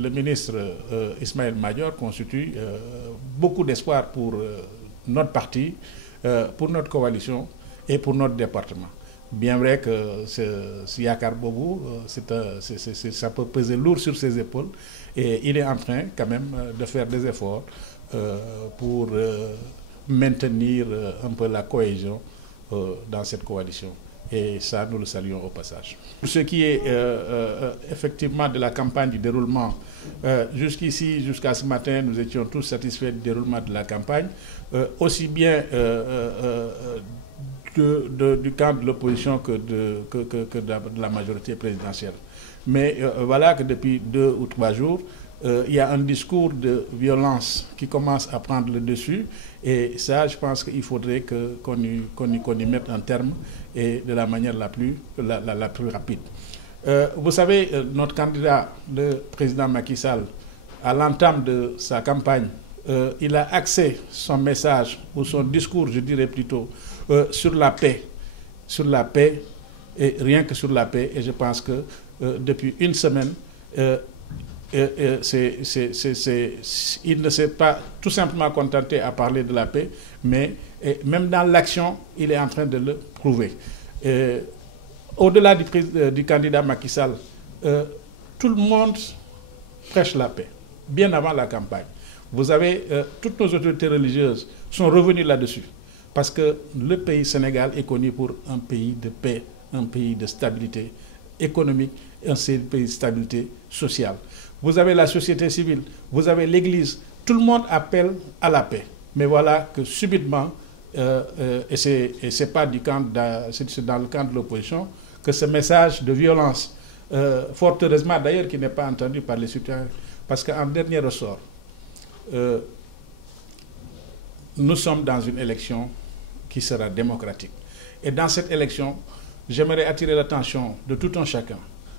le ministre Ismaël Madior constitue beaucoup d'espoir pour notre parti, pour notre coalition et pour notre département. Bien vrai que Yakar Bobo, ça peut peser lourd sur ses épaules et il est en train quand même de faire des efforts pour maintenir un peu la cohésion dans cette coalition. Et ça, nous le saluons au passage. Pour ce qui est effectivement de la campagne du déroulement, jusqu'ici, jusqu'à ce matin, nous étions tous satisfaits du déroulement de la campagne, aussi bien du camp de l'opposition que de la majorité présidentielle. Mais voilà que depuis 2 ou 3 jours, il y a un discours de violence qui commence à prendre le dessus. Et ça, je pense qu'il faudrait qu'on y mette un terme et de la manière la plus rapide. Vous savez, notre candidat, le président Macky Sall, à l'entame de sa campagne, il a axé son message, ou son discours, je dirais plutôt, sur la paix. Sur la paix, et rien que sur la paix. Et je pense que depuis une semaine, il ne s'est pas tout simplement contenté à parler de la paix, mais même dans l'action, il est en train de le prouver. Au-delà du candidat Macky Sall, tout le monde prêche la paix, bien avant la campagne. Vous avez, toutes nos autorités religieuses sont revenues là-dessus, parce que le pays Sénégal est connu pour un pays de paix, un pays de stabilité économique, un pays de stabilité sociale. Vous avez la société civile, vous avez l'Église, tout le monde appelle à la paix. Mais voilà que subitement, et c'est pas c'est dans le camp de l'opposition, que ce message de violence, fort heureusement d'ailleurs qui n'est pas entendu par les citoyens, parce qu'en dernier ressort, nous sommes dans une élection qui sera démocratique. Et dans cette élection, j'aimerais attirer l'attention de tout un chacun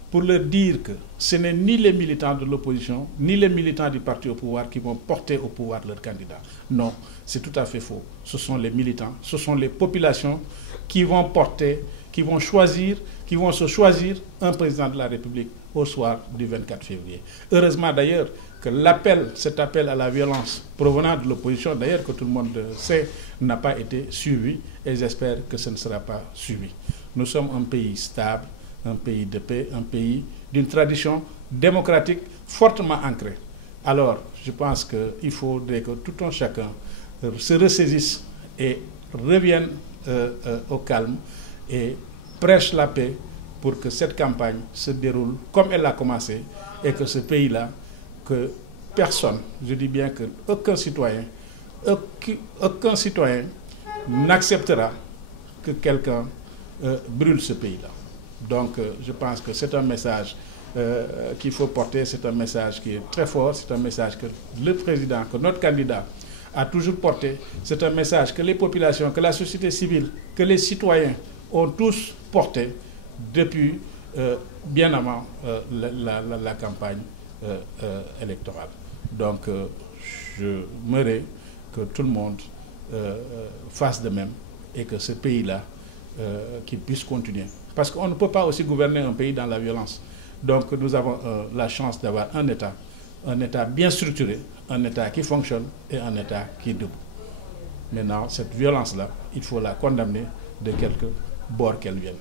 pour leur dire que ce n'est ni les militants de l'opposition, ni les militants du parti au pouvoir qui vont porter au pouvoir leur candidat. Non, c'est tout à fait faux. Ce sont les militants, ce sont les populations qui vont porter, qui vont se choisir un président de la République au soir du 24 février. Heureusement d'ailleurs que cet appel à la violence provenant de l'opposition, d'ailleurs que tout le monde sait, n'a pas été suivi et j'espère que ce ne sera pas suivi. Nous sommes un pays stable, un pays de paix, un pays d'une tradition démocratique fortement ancrée. Alors, je pense qu'il faudrait que tout un chacun se ressaisisse et revienne au calme et prêche la paix pour que cette campagne se déroule comme elle a commencé et que ce pays-là, que personne, je dis bien que aucun citoyen n'acceptera que quelqu'un brûle ce pays-là. Donc, je pense que c'est un message qu'il faut porter, c'est un message qui est très fort, c'est un message que le président, que notre candidat a toujours porté, c'est un message que les populations, que la société civile, que les citoyens ont tous porté depuis bien avant la campagne électorale. Donc, je m'aimerais que tout le monde fasse de même et que ce pays-là, qu'il puisse continuer. Parce qu'on ne peut pas aussi gouverner un pays dans la violence. Donc nous avons la chance d'avoir un État bien structuré, un État qui fonctionne et un État qui est debout. Maintenant, cette violence-là, il faut la condamner de quelque bord qu'elle vienne.